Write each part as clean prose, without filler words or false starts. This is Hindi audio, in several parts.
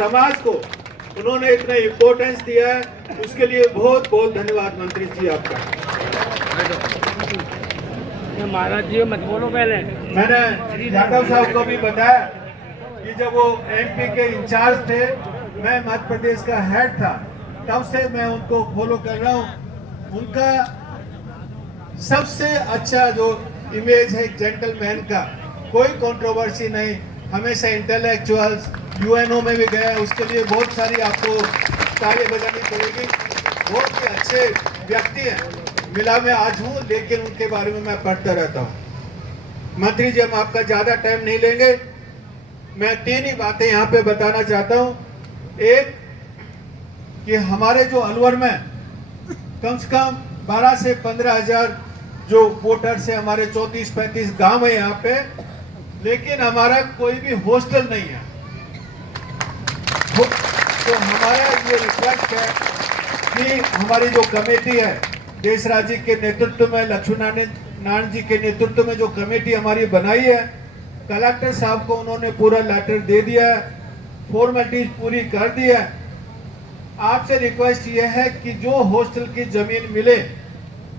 समाज को उन्होंने इतना इम्पोर्टेंस दिया है, उसके लिए बहुत बहुत धन्यवाद मंत्री जी आपका। महाराज जी मत बोलो पहले। मैंने यादव साहब को भी बताया कि जब वो एमपी के इंचार्ज थे, मैं मध्य प्रदेश का हेड था, तब से मैं उनको फॉलो कर रहा हूँ। उनका सबसे अच्छा जो इमेज है जेंटलमैन का, कोई कंट्रोवर्सी नहीं, हमेशा इंटेलेक्चुअल्स, यूएनओ में भी गया, उसके लिए बहुत सारी आपको ताली बजानी पड़ेगी। बहुत ही अच्छे व्यक्ति हैं, मिला मैं आज हूँ, लेकिन उनके बारे में मैं पढ़ता रहता हूँ। मंत्री जी, हम आपका ज़्यादा टाइम नहीं लेंगे, मैं 3 ही बातें यहाँ पे बताना चाहता हूँ। एक, कि हमारे जो अलवर में कम से कम 12 से 15 हज़ार जो वोटर्स है, हमारे 34-35 गांव है यहाँ पे, लेकिन हमारा कोई भी हॉस्टल नहीं है। तो हमारा ये रिक्वेस्ट है कि हमारी जो कमेटी है, देशराज जी के नेतृत्व में, लक्ष्मीनारायण जी के नेतृत्व में जो कमेटी हमारी बनाई है, कलेक्टर साहब को उन्होंने पूरा लेटर दे दिया है, फॉर्मेलिटीज पूरी कर दी है। आपसे रिक्वेस्ट ये है कि जो हॉस्टल की जमीन मिले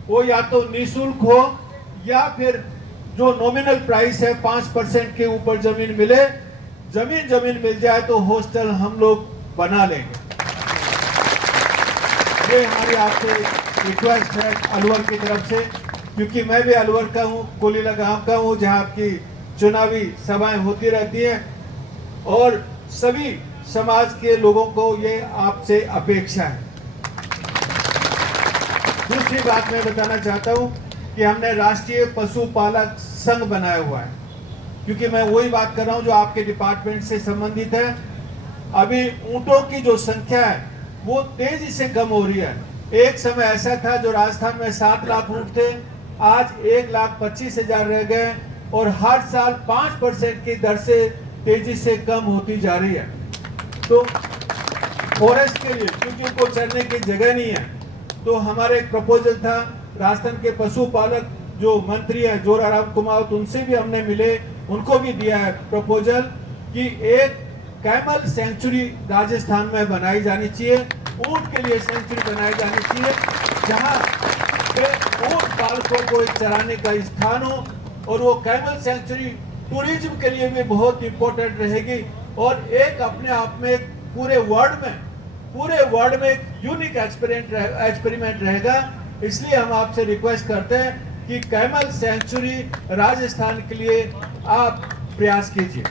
वो या तो निःशुल्क हो, या फिर जो नॉमिनल प्राइस है 5% के ऊपर जमीन मिले। जमीन मिल जाए तो हॉस्टल हम लोग बना लेंगे। ये हमारी आपसे रिक्वेस्ट है अलवर की तरफ से, क्योंकि मैं भी अलवर का हूँ, कोलीला गांव का हूँ, जहाँ आपकी चुनावी सभाएं होती रहती हैं, और सभी समाज के लोगों को ये आपसे अपेक्षा है। दूसरी बात मैं बताना चाहता हूँ कि हमने राष्ट्रीय पशुपालक संघ बनाया हुआ है, क्योंकि मैं वही बात कर रहा हूँ जो आपके डिपार्टमेंट से संबंधित है। अभी ऊंटों की जो संख्या है वो तेजी से कम हो रही है। एक समय ऐसा था जो राजस्थान में 7 लाख ऊंट थे, आज 1,25,000 रह गए, और हर साल 5% की दर से तेजी से कम होती जा रही है। तो फॉरेस्ट के लिए, क्योंकि उनको चरने की जगह नहीं है, तो हमारा एक प्रपोजल था, राजस्थान के पशुपालक जो मंत्री है जोराराम कुमावत, उनसे भी हमने मिले, उनको भी दिया है प्रपोजल कि एक कैमल सेंचुरी राजस्थान में बनाई जानी चाहिए, ऊंट के लिए सेंचुरी बनाई जानी चाहिए, जहां पे ऊंट पालकों को एक चराने का स्थान हो। और वो कैमल सेंचुरी टूरिज्म के लिए भी बहुत इंपॉर्टेंट रहेगी, और एक अपने आप में पूरे वर्ल्ड में एक यूनिक एक्सपेरिमेंट रहेगा। इसलिए हम आपसे रिक्वेस्ट करते हैं कि कैमल सेंचुरी राजस्थान के लिए आप प्रयास कीजिए।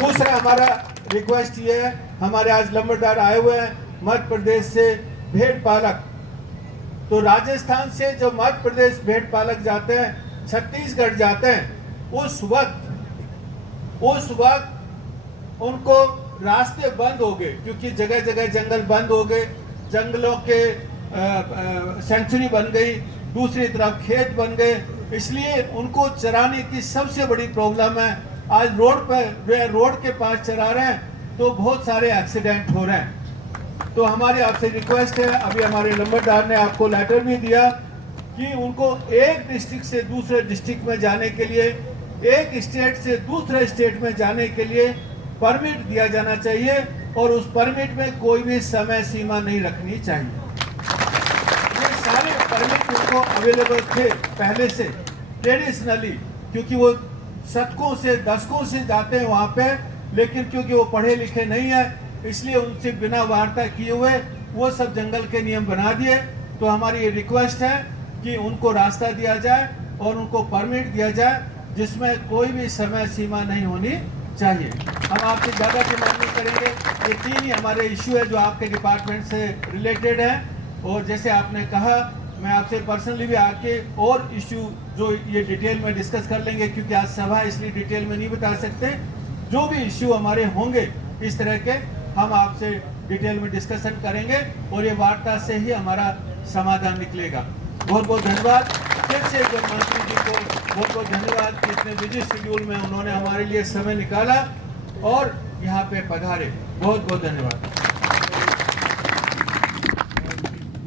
दूसरा हमारा रिक्वेस्ट ये है, हमारे आज लंबरदार आए हुए हैं मध्य प्रदेश से भेड़ पालक, तो राजस्थान से जब मध्य प्रदेश भेड़ पालक जाते हैं, छत्तीसगढ़ जाते हैं, उस वक्त उनको रास्ते बंद हो गए, क्योंकि जगह जगह जंगल बंद हो गए, जंगलों के सेंचुरी बन गई, दूसरी तरफ खेत बन गए, इसलिए उनको चराने की सबसे बड़ी प्रॉब्लम है। आज रोड के पास चरा रहे हैं तो बहुत सारे एक्सीडेंट हो रहे हैं। तो हमारी आपसे रिक्वेस्ट है, अभी हमारे लंबरदार ने आपको लेटर भी दिया कि उनको एक डिस्ट्रिक्ट से दूसरे डिस्ट्रिक्ट में जाने के लिए, एक स्टेट से दूसरे स्टेट में जाने के लिए परमिट दिया जाना चाहिए, और उस परमिट में कोई भी समय सीमा नहीं रखनी चाहिए। ये सारे परमिट उनको अवेलेबल थे पहले से ट्रेडिशनली, क्योंकि वो शतकों से दशकों से जाते हैं वहाँ पे, लेकिन क्योंकि वो पढ़े लिखे नहीं है, इसलिए उनसे बिना वार्ता किए हुए वो सब जंगल के नियम बना दिए। तो हमारी ये रिक्वेस्ट है कि उनको रास्ता दिया जाए और उनको परमिट दिया जाए, जिसमें कोई भी समय सीमा नहीं होनी चाहिए। हम आपसे ज़्यादा डिमांड नहीं करेंगे। ये 3 ही हमारे इश्यू है जो आपके डिपार्टमेंट से रिलेटेड है, और जैसे आपने कहा, मैं आपसे पर्सनली भी आके और इश्यू जो ये डिटेल में डिस्कस कर लेंगे, क्योंकि आज सभा है इसलिए डिटेल में नहीं बता सकते। जो भी इश्यू हमारे होंगे इस तरह के, हम आपसे डिटेल में डिस्कशन करेंगे, और ये वार्ता से ही हमारा समाधान निकलेगा। बहुत बहुत धन्यवाद फिर से मंत्री जी को, बहुत बहुत धन्यवाद कि इतने बिजी शेड्यूल में उन्होंने हमारे लिए समय निकाला और यहाँ पे पधारे। बहुत बहुत धन्यवाद।